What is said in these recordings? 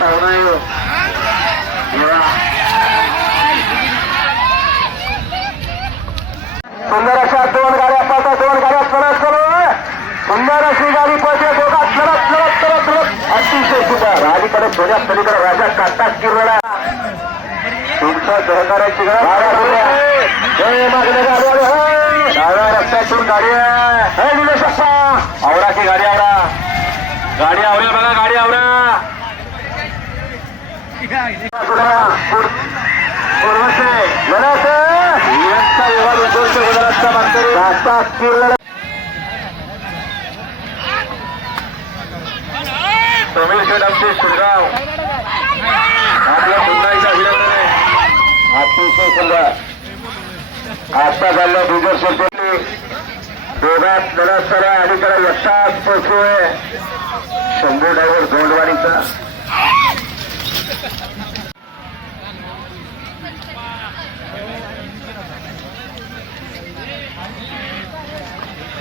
सावरायो सुंदर अशा दोन गाड्या पाहता दोन गाड्या चढत चलो सुंदर अशी गाडी पाहिजे दोघात चढत चढत चढत चढत अतिशय सुंदर अलीकडे थोड्या पलीकडे राजा काटा किरला तुमच्या सहकार्याची डाव्या रस्त्यातून गाडी समीर आपल्या मुंबईचा अभिनंदन अतिशय सुंदर आता झालं बिगर शेती दोघात लढत सरा त्याला एकटाच पोचतोय शंभू डायव्हर झोंडवाडीचा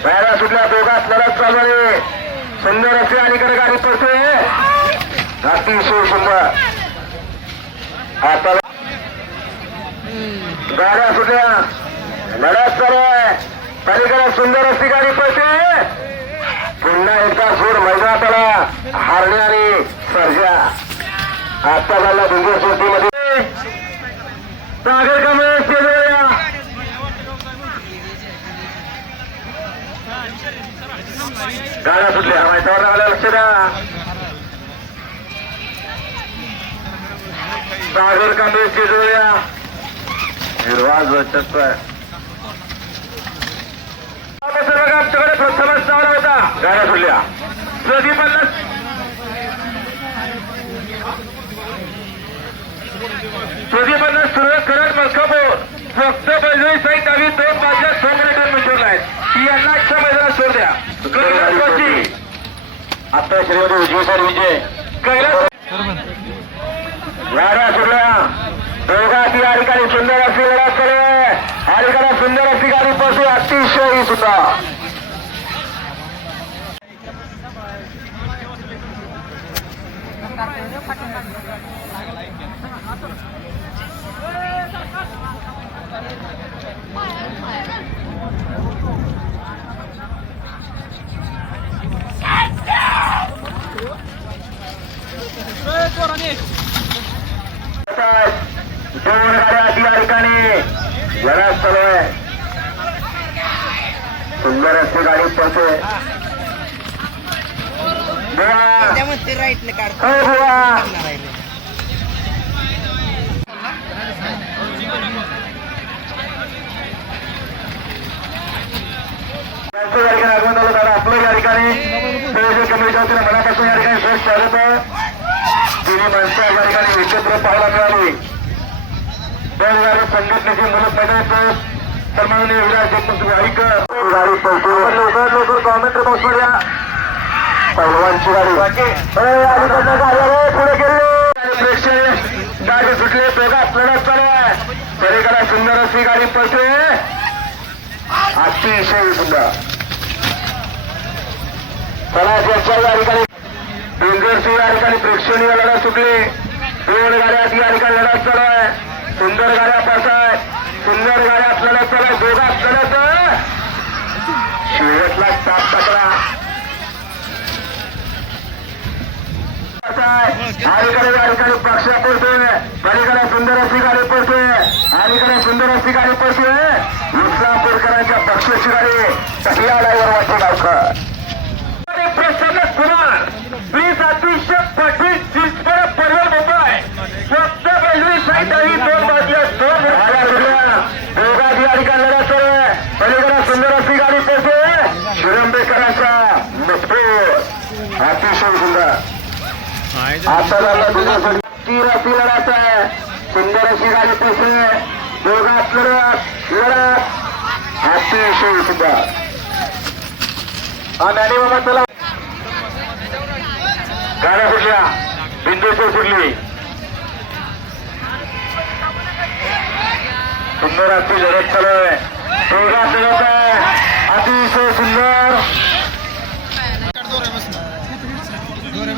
बाहेर सुटल्या दोघात लढत चालू आहे सुंदर असे अलीकडे गाडी पडतोय अतिशय सुंदर. आता गाड्या सुटल्या लढत चालू आहे पलीकडे सुंदर अशी गाडी पडते पुन्हा एकदा सूर मैदानात आला हारणे आणि सर्जा. आता झाला बिंदूर शेतीमध्ये सागर गाड्या सुटल्या मैदानावर आल्या लक्ष द्या. सागर कांबळे शेजवळ्या हिरवा जोचक सर्व आमच्याकडे प्रथमच चावला होता. गाड्या सुटल्या प्रदीपांना सोड द्या कैलासवासी आता श्रीमती उजवीकर विजय. कैलास गाड्या सुटल्या दोघा ती या सुंदर असली लढत चालू आहे सुंदर असली गाडी पसू अतिशय सुद्धा Thank you गाड्या ती या ठिकाणी लढत चालू आहे सुंदर अशी गाडी हो ठिकाणी आगमन झालं दादा. आपलं या ठिकाणी. मनापासून या ठिकाणी सर्व स्वागत तिन्ही माणसं या ठिकाणी एकत्र पाहायला मिळाली. बैलगाडी संघटनेचे मुलं मैदान सन्माननीय विराज देशमुख ऐकर गाडी पळतो. लवकर लवकर कॉमेंट बॉक्समध्ये या पहिलवानची गाडी. अलीकडनं गाडी पुढे गेली. प्रेक्षक गाडी सुटली. दोघात लढत चालू आहे. पलीकडे सुंदर अशी गाडी पळते. अतिशय सुंदर. चला ज्याच्या या ठिकाणी डेंजरची या ठिकाणी प्रेक्षणीय लढत सुटली. दोन गाड्या या ठिकाणी लढत चालू आहे. सुंदर गाड्या पास आहे सुंदर गाड्या आपल्याला चला दोघा दोघात लढत शेवटला सात तक्रा अलीकडे या पक्ष पडतोय. पलीकडे सुंदर अशी गाडी पडतोय. अलीकडे सुंदर अशी गाडी पडतोय. इस्लामपूरकरांच्या पक्षाची गाडी कसल्या ड्रायव्हर वाटते गावकर प्रसन्न कुमार वीस अतिशय पटील चिंचपड परवर मुंबई फक्त पहिली साईड आहे दोन बाजूला दोन दोघा या ठिकाणी लढा चालू आहे पलीकडे सुंदर अशी गाडी पडते शिरंबेकरांचा मजबूत अतिशय सुंदर. आता झाला तीर आहे. सुंदर अशी गाडी पसरे दोघात लढत लढत. अतिशय सुंदर. मॅडी बाबा चला. गाड्या सुटल्या बिंदूपूर सुटली सुंदर अशी लढत चालू आहे. दोघात लढत आहे. अतिशय सुंदर याकडे विराट सम्राट पलीकडे अशा दोघात तरच सुरू आहे राडा राडा सुंदर अशी गाडी पोहते. अतिशय सुंदर